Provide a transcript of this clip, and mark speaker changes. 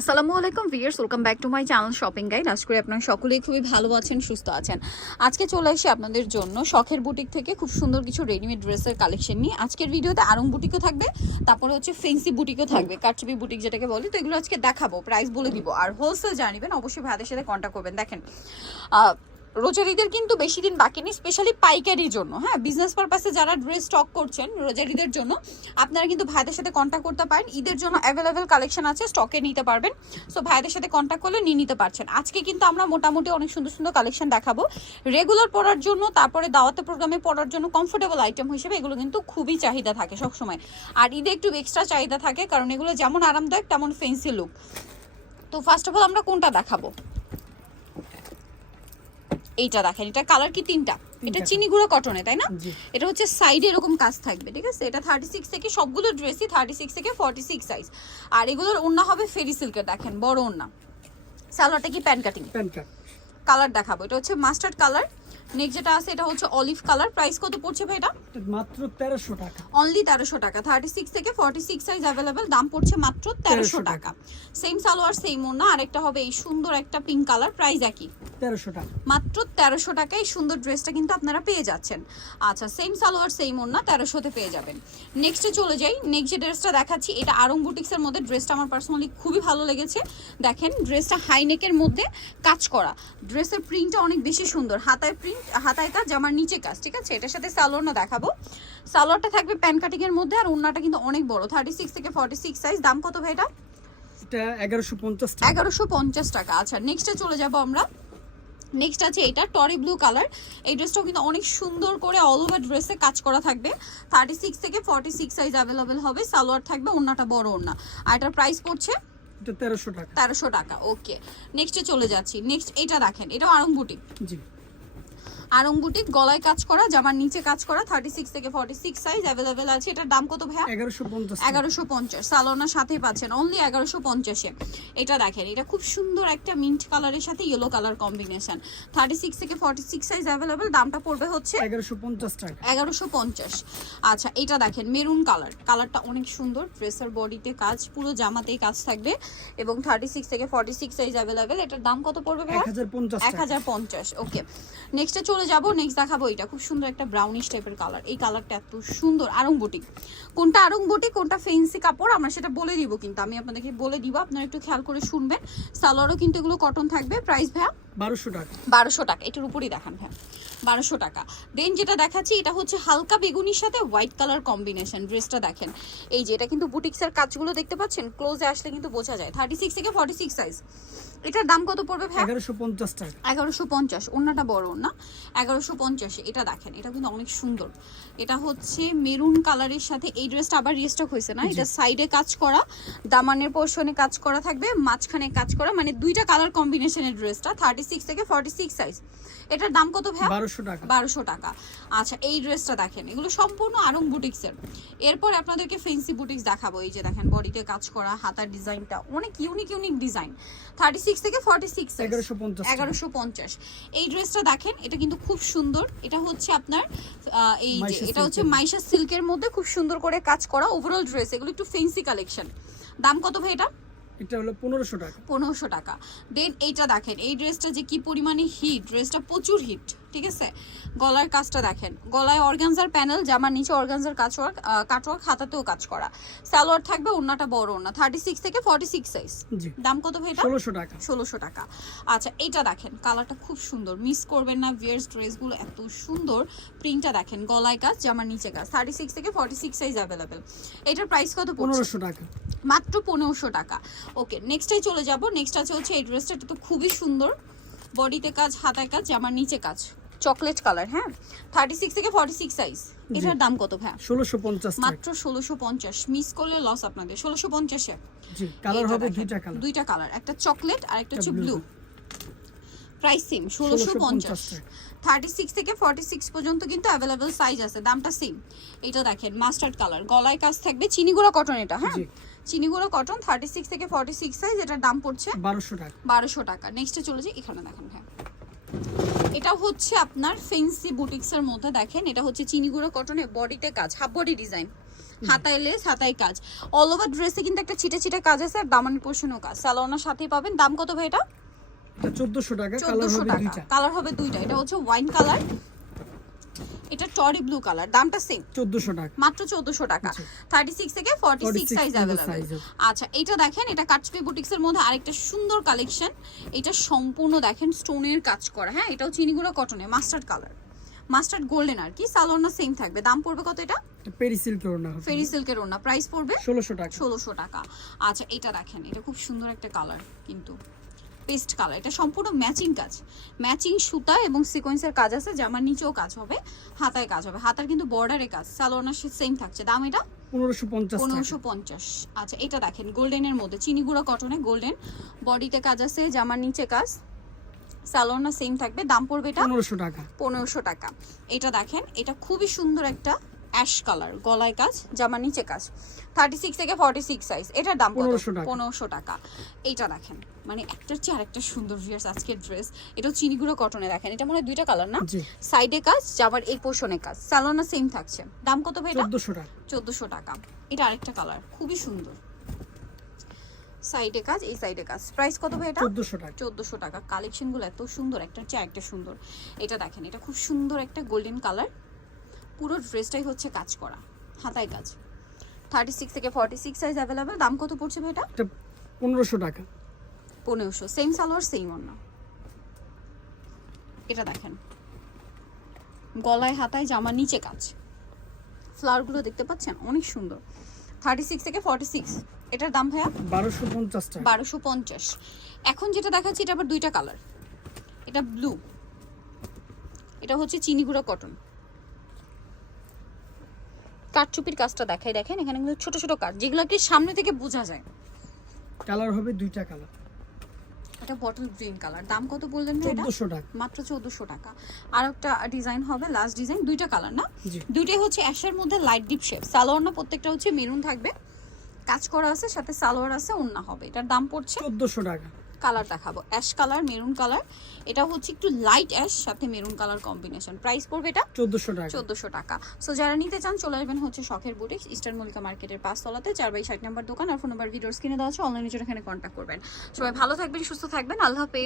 Speaker 1: আসসালামু আলাইকুম viewers welcome back to my channel shopping guide. আজ করে আপনারা সকলেই খুবই ভালো আছেন, সুস্থ আছেন। আজকে চলে আসি আপনাদের জন্য শখের বুটিক থেকে খুব সুন্দর কিছু রেডিমেড ড্রেসের কালেকশন নিয়ে। আজকের ভিডিওতে আরং বুটিকও থাকবে, তারপরে হচ্ছে ফেন্সি বুটিকও থাকবে, কারচুপি বুটিক যেটাকে বলি। তো এগুলো আজকে দেখাবো প্রাইস বলে দিব। আর হোলসেল জানিবেন অবশ্যই ভাইদের সাথে কন্ট্যাক্ট করবেন। দেখেন রোজার ঈদের কিন্তু বেশি দিন বাকি নেই স্পেশালি পাইকারির জন্য হ্যাঁ? বিজনেস পারপাসে যারা ড্রেস স্টক করছেন রোজার ঈদের জন্য, আপনারা কিন্তু ভাইদের সাথে কন্ট্যাক্ট করতে পারেন। ঈদের জন্য অ্যাভেলেবেল কালেকশন আছে স্টকে নিতে পারবেন। সো ভাইদের সাথে কন্ট্যাক্ট করলে নিয়ে নিতে পারছেন। আজকে কিন্তু আমরা মোটামুটি অনেক সুন্দর সুন্দর কালেকশন দেখাবো। রেগুলার পরার জন্য, তারপরে দাওয়াতে প্রোগ্রামে পড়ার জন্য কমফোর্টেবল আইটেম হিসেবে এগুলো কিন্তু খুবই চাহিদা থাকে সবসময়। আর ঈদে একটু এক্সট্রা চাহিদা থাকে, কারণ এগুলো যেমন আরামদায়ক, তেমন ফেন্সি লুক তো ফার্স্ট অফ অল আমরা কোনটা দেখাবো? এইটা দেখেন এটা কালার কি তিনটা? এটা চিনি গুঁড়ো কটনে তাই না? এটা হচ্ছে সাইডে এরকম কাজ থাকবে ঠিক আছে? এটা থার্টি সিক্স থেকে সবগুলো ড্রেসই থার্টি সিক্স থেকে ফর্টি সিক্স সাইজ আর এগুলোর ওড়না হবে ফেরি সিল্কের দেখেন বড় ওড়না। সালোয়ারটা কি প্যান কাটিং কালার দেখাবো এটা হচ্ছে মাস্টার্ড কালার নেক্সট যেটা আছে এটা হচ্ছে অলিভ কালার প্রাইস কত পড়ছে ভাই এটা?
Speaker 2: মাত্র তেরোশো টাকা।
Speaker 1: অনলি তেরোশো টাকা। থার্টি সিক্স থেকে ফর্টি সিক্স সাইজ অ্যাভেলেবেল দাম পড়ছে মাত্র তেরোশো
Speaker 2: 1300
Speaker 1: টাকা। সেম সালোয়ার সেম ওড়না। আরেকটা হবে এই সুন্দর একটা পিঙ্ক কালার প্রাইস একই।
Speaker 2: তেরোশো টাকা।
Speaker 1: মাত্র তেরোশো টাকায় সুন্দর ড্রেসটা কিন্তু আপনারা পেয়ে যাচ্ছেন। আচ্ছা সেম সালোয়ার সেম ওড়না তেরোশোতে পেয়ে যাবেন। নেক্সটে চলে যাই। নেক্সট যে ড্রেসটা দেখাচ্ছি এটা আরং বুটিক্সের মধ্যে ড্রেসটা আমার পার্সোনালি খুবই ভালো লেগেছে। দেখেন ড্রেসটা হাইনেকের মধ্যে কাজ করা। ড্রেসের প্রিন্টটা অনেক বেশি সুন্দর। হাতায় প্রিন্ট হাতায় কাজ জামার নিচে কাজ ঠিক আছে? এটার সাথে সালোয়ারও দেখাবো। সালোয়ারটা থাকবে প্যান কাটিংয়ের মধ্যে আর ওড়নাটা কিন্তু অনেক বড়। থার্টি সিক্স থেকে ফর্টি সিক্স সাইজ দাম কত ভাই এটা?
Speaker 2: এগারোশো পঞ্চাশ টাকা।
Speaker 1: আচ্ছা নেক্সটে চলে যাব আমরা। নেক্সট আছে এটা টরি ব্লু কালার এই ড্রেসটাও কিন্তু অনেক সুন্দর করে অল ওভার ড্রেসে কাজ করা থাকবে। থার্টি সিক্স থেকে ফর্টি সিক্স সাইজ অ্যাভেলেবেল হবে সালোয়ার থাকবে ওনাটা বড় ওনা আর এটার প্রাইস পড়ছে
Speaker 2: তেরোশো টাকা।
Speaker 1: তেরোশো টাকা ওকে নেক্সটে চলে যাচ্ছি। নেক্সট এটা দেখেন এটাও আরং বুটিক
Speaker 2: জি।
Speaker 1: আরং বুটিক গলায় কাজ করা জামার নিচে কাজ করা থার্টি সিক্স থেকে ফর্টি সিক্স সাইজ অ্যাভেলেবেল আছে। এটার দাম কত ভাইয়া?
Speaker 2: এগারোশো পঞ্চাশ
Speaker 1: এগারোশো পঞ্চাশ। সালোনার সাথেই পাচ্ছেন অনলি এগারোশো পঞ্চাশে। এটা দেখেন এটা খুব সুন্দর একটা মিন্ট কালারের সাথে yellow colour combination thirty six থেকে ফর্টি সিক্স সাইজ অ্যাভেলেবেল দামটা পড়বে হচ্ছে
Speaker 2: এগারোশো পঞ্চাশ টাকা।
Speaker 1: এগারোশো পঞ্চাশ। আচ্ছা এটা দেখেন মেরুন কালার কালারটা অনেক সুন্দর ড্রেসের বডিতে কাজ পুরো জামাতেই কাজ থাকবে। এবং থার্টি সিক্স থেকে ফর্টি সিক্স সাইজ অ্যাভেলেবেল এটার দাম কত পড়বে ভাইয়া? এক হাজার পঞ্চাশ ওকে নেক্সটে চলে যাব নেক্সট দেখাবো এটা। খুব সুন্দর একটা ব্রাউনিশ টাইপের কালার এই কালারটা এত সুন্দর, আরং বুটিক কোনটা আরং বুটিক কোনটা ফেন্সি কাপড়, আমরা সেটা বলে দিব কিন্তু। আমি আপনাদেরকে বলে দিব, আপনারা একটু খেয়াল করে শুনবেন। সালোয়ারও কিন্তু এগুলো কটন থাকবে। প্রাইস ভাইয়া?
Speaker 2: বারোশো টাকা।
Speaker 1: বারোশো টাকা এটার উপরই দেখান ভাইয়া বারোশো টাকা। দেন যেটা দেখাচ্ছি এটা হচ্ছে হালকা বেগুনির সাথে হোয়াইট কালার কম্বিনেশন ড্রেসটা দেখেন। এই যে এটা কিন্তু বুটিক্সের কাজগুলো দেখতে পাচ্ছেন ক্লোজে আসলে কিন্তু বোঝা যায়। থার্টি সিক্স থেকে ফর্টি সিক্স সাইজ এটার দাম কত পড়বে ভাইয়া
Speaker 2: এগারোশো পঞ্চাশ টাকা।
Speaker 1: এগারোশো পঞ্চাশ অন্যটা বড় না এগারোশো পঞ্চাশে এটা দেখেন এটা কিন্তু অনেক সুন্দর। এটা হচ্ছে মেরুন কালারের সাথে এই ড্রেসটা আবার রিস্টক হয়েছে না? এটা সাইডে কাজ করা দামানের পোর্শনে কাজ করা থাকবে মাঝখানে কাজ করা মানে দুইটা কালার কম্বিনেশনের ড্রেসটা থার্টি সিক্স থেকে ফর্টি সিক্স সাইজ এটার দাম কত ভাই
Speaker 2: বারোশো টাকা।
Speaker 1: বারোশো টাকা। আচ্ছা এই ড্রেসটা দেখেন এগুলো সম্পূর্ণ আরং বুটিক্সের। এরপর আপনাদেরকে ফেন্সি বুটিক্স দেখাবো। এই যে দেখেন বডিতে কাজ করা হাতার ডিজাইনটা অনেক unique unique design thirty six থেকে ফর্টি সিক্স
Speaker 2: এগারোশো পঞ্চাশ
Speaker 1: এই ড্রেসটা দেখেন এটা কিন্তু খুব সুন্দর। এটা হচ্ছে আপনার এই যে এটা হচ্ছে। মাইশা সিল্কের মধ্যে খুব সুন্দর করে কাজ করা ওভারঅল ড্রেস এগুলো একটু ফেন্সি কালেকশন দাম কত ভাই এটা?
Speaker 2: এটা হলো পনেরোশো টাকা।
Speaker 1: পনেরোশো টাকা। দেন এইটা দেখেন, এই ড্রেসটা যে কি পরিমাণে হিট ড্রেসটা প্রচুর হিট ঠিক আছে? গলার কাজটা দেখেন। গলায় অর্গানজার প্যানেল জামার নিচে অর্গানজার কাজ ওয়ার্ক কাটওয়ার্ক হাতাতেও কাজ করা। সালোয়ার থাকবে ওড়নাটা বড় ওড়না থার্টি সিক্স থেকে ফর্টি সিক্স সাইজ দাম কত ভাই
Speaker 2: ষোলোশো টাকা।
Speaker 1: ষোলোশো টাকা। আচ্ছা এটা দেখেন কালারটা খুব সুন্দর। মিস করবেন না ভিয়ার্স ড্রেসগুলো এত সুন্দর। প্রিন্টটা দেখেন গলায় কাজ জামার নিচে কাজ। থার্টি সিক্স থেকে ফর্টি সিক্স সাইজ অ্যাভেলেবেল এটার প্রাইস কত
Speaker 2: পনেরোশো টাকা।
Speaker 1: মাত্র পনেরোশো টাকা। ওকে নেক্সটে চলে যাব। নেক্সট আছে হচ্ছে এই ড্রেসটা তো খুবই সুন্দর। বডিতে কাজ হাতায় কাজ জামার নিচে কাজ। চকলেট কালার হ্যাঁ? থার্টি সিক্স থেকে ফর্টি সিক্স সাইজ এটার দাম কত ভাই
Speaker 2: ষোলোশো পঞ্চাশ
Speaker 1: মাত্র ষোলোশো পঞ্চাশ। মিস করলে লস আপনাদের। ষোলোশো পঞ্চাশে।
Speaker 2: কালার হবে দুইটা কালার
Speaker 1: দুইটা কালার একটা চকলেট আর একটা হচ্ছে ব্লু প্রাইস সেম ষোলোশো পঞ্চাশ। থার্টি সিক্স থেকে। ফর্টি সিক্স পর্যন্ত কিন্তু অ্যাভেলেবেল সাইজ আছে। দামটা সেম এটা দেখেন মাস্টার্ড কালার গলায় কাজ থাকবে চিনিগুড়া কটন এটা হ্যাঁ। চিনিগুড়া কটন থার্টি সিক্স থেকে ফর্টি সিক্স সাইজ এটার দাম পড়ছে
Speaker 2: বারোশো টাকা।
Speaker 1: বারোশো টাকা। নেক্সটে চলে যাই এখানে দেখেন হ্যাঁ এটা হচ্ছে আপনার ফেন্সি বুটিক্সের মধ্যে দেখেন এটা হচ্ছে চিনিগুড়ো কটনের বডিতে কাজ হাফ বডি ডিজাইন হাতায় লেস হাতায় কাজ। অল ওভার ড্রেসে কিন্তু একটা ছিটে ছিটে কাজ আছে আর দামানি পোর্শনও কাজ। সালোয়ার সাথেই পাবেন। দাম কত ভাই এটা?
Speaker 2: চোদ্দশো টাকা কালার
Speaker 1: চোদ্দশো
Speaker 2: হবে
Speaker 1: টাকা কালার হবে দুইটা। এটা হচ্ছে ওয়াইন কালার এটা টরি ব্লু কালার দামটা সেম
Speaker 2: চোদ্দশো টাকা।
Speaker 1: মাত্র চোদ্দশো টাকা। থার্টি সিক্স থেকে
Speaker 2: 46
Speaker 1: সাইজ
Speaker 2: আছে।
Speaker 1: আচ্ছা এটা দেখেন এটা কাটচুপি বুটিক্সের মধ্যে আরেকটা সুন্দর কালেকশন এটা সম্পূর্ণ দেখেন স্টোনের কাজ করা। হ্যাঁ এটাও চিনিগুড়া কটনে মাস্টার্ড কালার মাস্টার্ড গোল্ডেন আর কি সালোয়ার সেম থাকবে। দাম পড়বে কত এটা?
Speaker 2: পেরি সিল্কের ওড়না
Speaker 1: ফেরি সিল্কের ওনা প্রাইস পড়বে?
Speaker 2: ষোলোশো টাকা।
Speaker 1: ষোলোশো টাকা। আচ্ছা এটা দেখেন এটা খুব সুন্দর একটা কালার কিন্তু। Paste colour. এটা সম্পূর্ণ ম্যাচিং কাজ। ম্যাচিং সুতা এবং সিকোয়েন্সের কাজ আছে জামার নিচেও কাজ হবে হাতায় কাজ হবে। হাতার কিন্তু বর্ডারে কাজ সালোয়ার সেম থাকছে। দাম এটা?
Speaker 2: পনেরোশো পঞ্চাশ
Speaker 1: আচ্ছা এটা দেখেন গোল্ডেনের মধ্যে। চিনি গুঁড়ো কটনে গোল্ডেন বডিতে কাজ আছে জামার নিচে কাজ। সালোয়ার সেম থাকবে। দাম পড়বে এটা?
Speaker 2: পনেরোশো টাকা।
Speaker 1: পনেরোশো টাকা। এটা দেখেন এটা খুবই সুন্দর একটা অ্যাশ কালার গলায় কাজ জামার নিচে কাজ। থার্টি সিক্স থেকে ফর্টি সিক্স সাইজ এটার দাম কত? পনেরোশো টাকা। এইটা দেখেন মানে একটার চেয়ে আরেকটা সুন্দর ভিয়ার্স আজকের ড্রেস এটাও চিনিগুড়ো কটনে দেখেন এটা মনে হয় দুইটা কালার না? সাইডে কাজ জামার এই পোর্শনে কাজ। সালোনা সেম থাকছে। দাম কত ভাই এটা?
Speaker 2: চোদ্দশো টাকা।
Speaker 1: চোদ্দোশো টাকা। এটা আরেকটা কালার খুবই সুন্দর। সাইডে কাজ এই সাইডে কাজ। প্রাইস কত ভাই এটা?
Speaker 2: চোদ্দশো টাকা।
Speaker 1: চোদ্দোশো টাকা। কালেকশনগুলো এত সুন্দর একটা চেয়ে একটা সুন্দর। এটা দেখেন এটা খুব সুন্দর একটা গোল্ডেন কালার পুরো ড্রেসটাই হচ্ছে কাজ করা হাতায় কাজ। থার্টি সিক্স থেকে ফর্টি সিক্স সাইজ অ্যাভেলেবেল দাম কত পড়ছে ভাই এটা
Speaker 2: পনেরোশো টাকা।
Speaker 1: পনেরোশো সেম সালোয়ার সেম অন্য এটা দেখেন। গলায় হাতায় জামার নিচে কাজ। ফ্লাওয়ারগুলো দেখতে পাচ্ছেন? অনেক সুন্দর। থার্টি সিক্স থেকে ফর্টি সিক্স এটার দাম ভাইয়া?
Speaker 2: বারোশো পঞ্চাশ
Speaker 1: বারোশো পঞ্চাশ। এখন যেটা দেখাচ্ছি এটা আবার দুইটা কালার এটা ব্লু এটা হচ্ছে চিনি গুঁড়ো কটন কাঠচুপির কাজটা দেখাই দেখেন এখানে কিন্তু ছোট ছোট কাজ যেগুলো কি সামনে থেকে বোঝা যায়।
Speaker 2: কালার হবে দুইটা কালার
Speaker 1: এটা বটল গ্রিন কালার দাম কত বললেন ভাই এটা
Speaker 2: চোদ্দশো টাকা।
Speaker 1: মাত্র চোদ্দশো টাকা। আর একটা ডিজাইন হবে লাস্ট ডিজাইন দুইটা কালার না? দুইটাই হচ্ছে অ্যাশের মধ্যে লাইট ডিপ শেপ সালোয়ার না প্রত্যেকটা হচ্ছে মেরুন থাকবে। কাজ করা আছে সাথে সালোয়ার আছে ওন্না হবে। এটার দাম পড়ছে
Speaker 2: চোদ্দশো টাকা।
Speaker 1: কালার দেখাবো অ্যাশ কালার মেরুন কালার। এটা হচ্ছে একটু লাইট অ্যাশ সাথে মেরুন কালার কম্বিনেশন প্রাইস পড়বে এটা?
Speaker 2: চোদ্দশো টাকা।
Speaker 1: চোদ্দোশো টাকা। সো যারা নিতে চান চলে আসবেন হচ্ছে শখের বুটিক ইস্টার্ন মল্লিকা মার্কেটের পাঁচতলাতে। চার বাই ষাট নাম্বার দোকান আর ফোন নাম্বার ভিডিওস কিনে দেওয়া আছে অনলাইনে জন্য এখানে কন্ট্যাক্ট করবেন। সবাই ভালো থাকবেন সুস্থ থাকবেন। আল্লাহ হাফেজ।